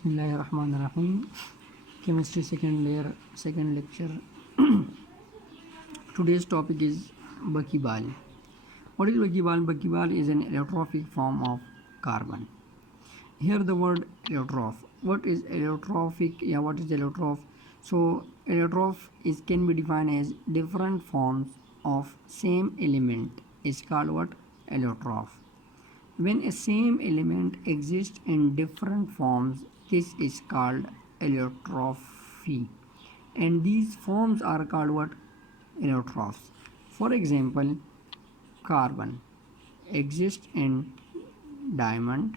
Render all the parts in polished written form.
Bismillahirrahmanirrahim. Chemistry second layer, second lecture. Today's topic is Buckyball. What is Buckyball? Buckyball is an allotrophic form of carbon. Here the word allotroph. What is allotrophic? What is allotroph? So allotroph can be defined as different forms of same element is called what? Allotroph. When a same element exists in different forms, this is called allotrophy. And these forms are called what? Allotrophs. For example, carbon exists in diamond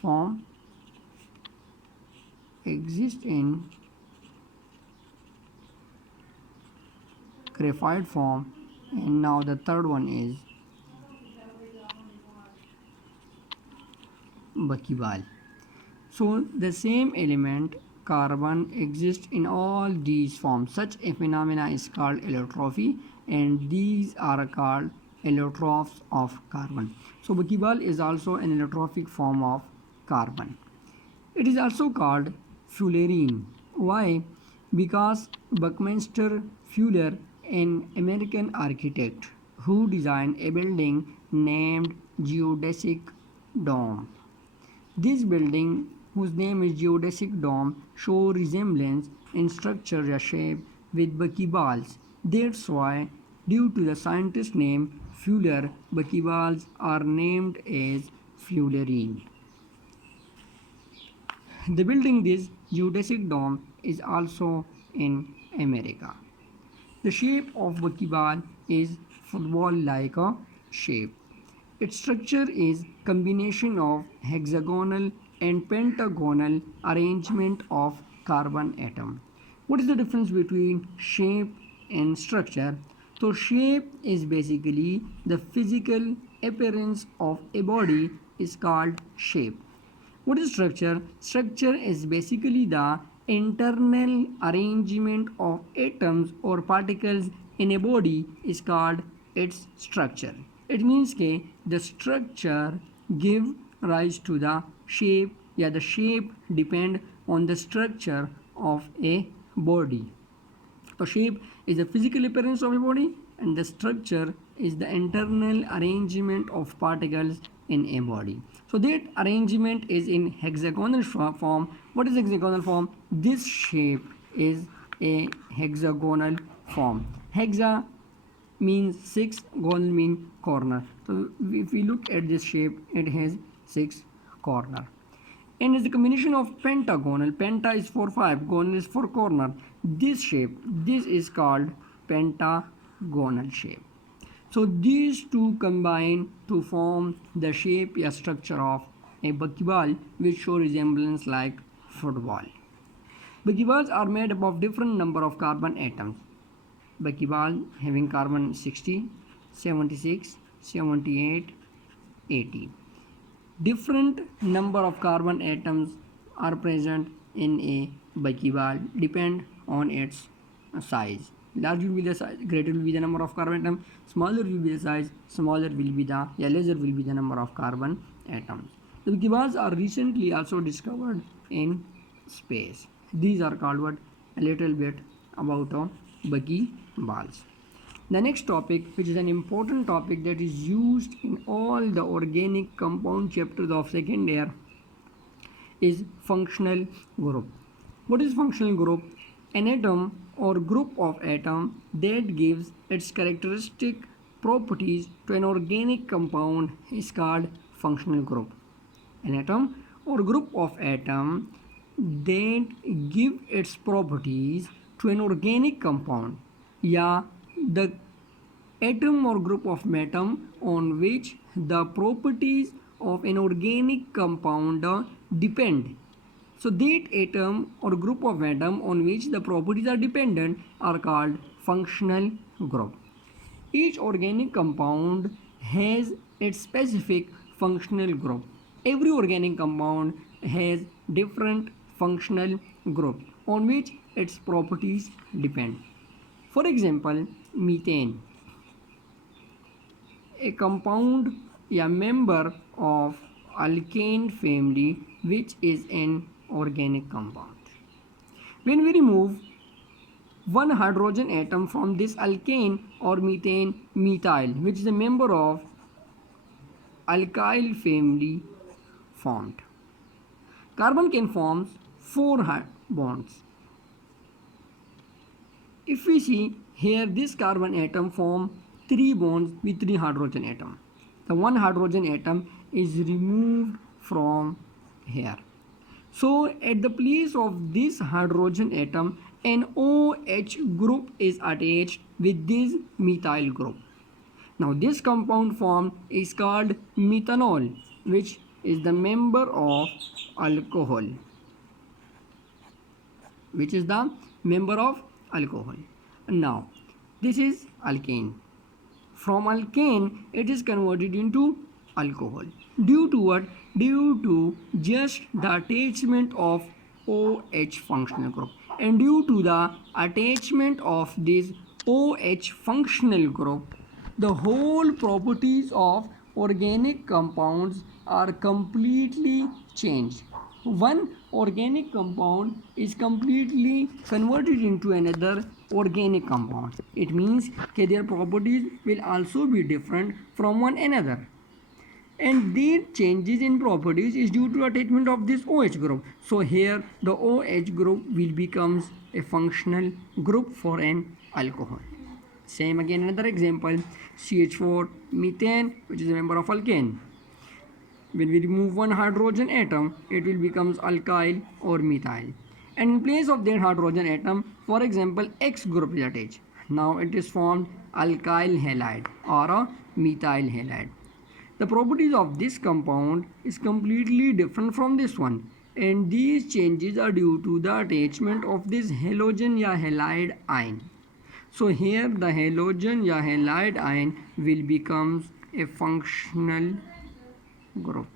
form, exists in graphite form, and now the third one is buckyball. So the same element carbon exists in all these forms. Such a phenomena is called allotrophy, and these are called allotrophs of carbon. So buckyball is also an allotrophic form of carbon. It is also called fullerene. Why? Because Buckminster Fuller, an American architect who designed a building named Geodesic Dome. This building, whose name is Geodesic Dome, show resemblance in structure or shape with buckyballs. That's why, due to the scientist name Fuller, buckyballs are named as fullerene. The building, this geodesic dome, is also in America. The shape of buckyball is football-like a shape. Its structure is combination of hexagonal and pentagonal arrangement of carbon atom. What is the difference between shape and structure? So shape is basically the physical appearance of a body is called shape. What is structure? Structure is basically the internal arrangement of atoms or particles in a body is called its structure. It means that the structure give rise to the shape. The shape depend on the structure of a body. So shape is the physical appearance of a body, and the structure is the internal arrangement of particles in a body. So that arrangement is in hexagonal form. What is hexagonal form? This shape is a hexagonal form. Hexa means 6, gonal means corner. So if we look at this shape, it has 6 corner. And is the combination of pentagonal. Penta is for 5, gonal is for corner. This shape, this is called pentagonal shape. So these two combine to form the shape or structure of a buckyball, which show resemblance like football. Buckyballs are made up of different number of carbon atoms. Buckyball having carbon 60, 76, 78, 80. Different number of carbon atoms are present in a buckyball depend on its size. Larger will be the size, greater will be the number of carbon atoms, smaller will be the size, smaller will be the, lesser will be the number of carbon atoms. The buckyballs are recently also discovered in space. These are called what? A little bit about buckyballs. The next topic, which is an important topic that is used in all the organic compound chapters of second year, is functional group. What is functional group? An atom or group of atom that gives its characteristic properties to an organic compound is called functional group. An atom or group of atom that give its properties to an organic compound, the atom or group of atom on which the properties of an organic compound depend. So that atom or group of atom on which the properties are dependent are called functional group. Each organic compound has its specific functional group. Every organic compound has different functional group on which its properties depend. For example, methane, a compound, a member of alkane family, which is an organic compound. When we remove one hydrogen atom from this alkane or methane methyl, which is a member of alkyl family formed. Carbon can form four bonds. If we see here, this carbon atom form three bonds with three hydrogen atom. The one hydrogen atom is removed from here. So at the place of this hydrogen atom, an OH group is attached with this methyl group. Now this compound form is called methanol, which is the member of alcohol. Which is the member of alcohol. Now this is alkane. From alkane it is converted into alcohol. Due to what? Due to just the attachment of OH functional group. And due to the attachment of this OH functional group, the whole properties of organic compounds are completely changed. One organic compound is completely converted into another organic compound. It means that their properties will also be different from one another. And these changes in properties is due to attachment of this OH group. So here the OH group will becomes a functional group for an alcohol. Same again, another example, CH4 methane, which is a member of alkane. When we remove one hydrogen atom, it will becomes alkyl or methyl. And in place of that hydrogen atom, for example, X group is attached. Now it is formed alkyl halide or a methyl halide. The properties of this compound is completely different from this one. And these changes are due to the attachment of this halogen or halide ion. So here the halogen or halide ion will become a functional group.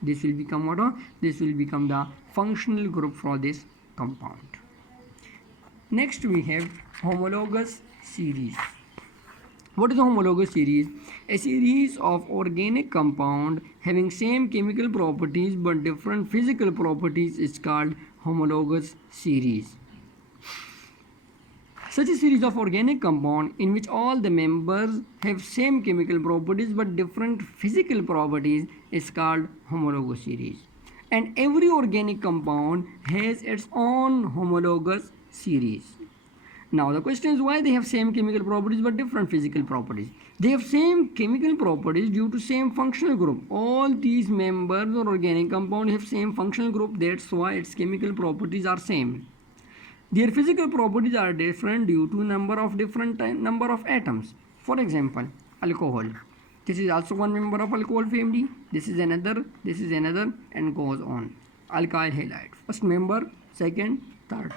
This will become what? This will become the functional group for this compound. Next we have homologous series. What is a homologous series? A series of organic compound having same chemical properties but different physical properties is called homologous series. Such a series of organic compound in which all the members have same chemical properties but different physical properties is called homologous series. And every organic compound has its own homologous series. Now the question is why they have same chemical properties but different physical properties. They have same chemical properties due to same functional group. All these members or organic compound have same functional group, that's why its chemical properties are same. Their physical properties are different due to number of atoms. For example, alcohol. This is also one member of alcohol family. This is another, and goes on. Alkyl halide. First member, second, third.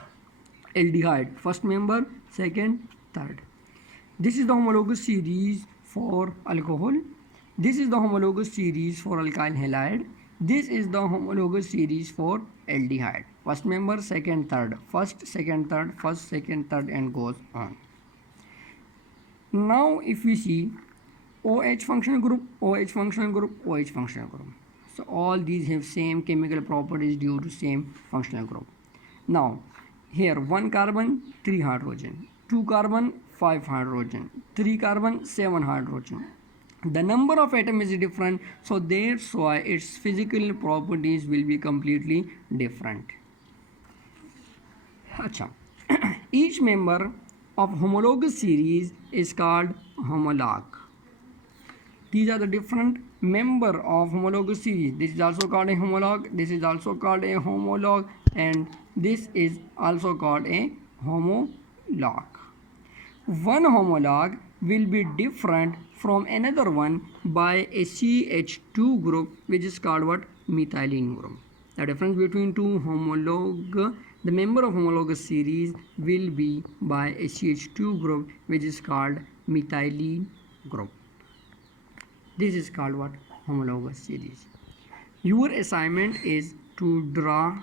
Aldehyde. First member, second, third. This is the homologous series for alcohol. This is the homologous series for alkyl halide. This is the homologous series for aldehyde. First member, second, third. First, second, third. First, second, third, and goes on. Now if we see OH functional group, OH functional group, OH functional group. So all these have same chemical properties due to same functional group. Now here 1 carbon, 3 hydrogen, 2 carbon, 5 hydrogen, 3 carbon, 7 hydrogen. The number of atoms is different, so that's why its physical properties will be completely different. Achha. Each member of homologous series is called homolog. These are the different member of homologous series. This is also called a homolog. This is also called a homolog, and this is also called a homolog. One homolog will be different from another one by a CH2 group, which is called what? Methylene group. The difference between two homolog, the member of homologous series will be by a CH2 group, which is called methylene group. This is called what? Homologous series. Your assignment is to draw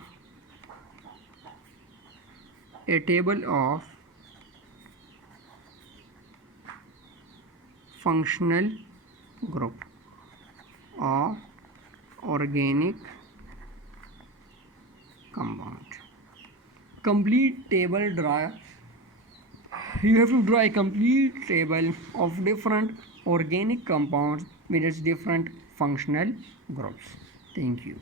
a table of functional group of organic compound. Complete table draw. You have to draw a complete table of different organic compounds with its different functional groups. Thank you.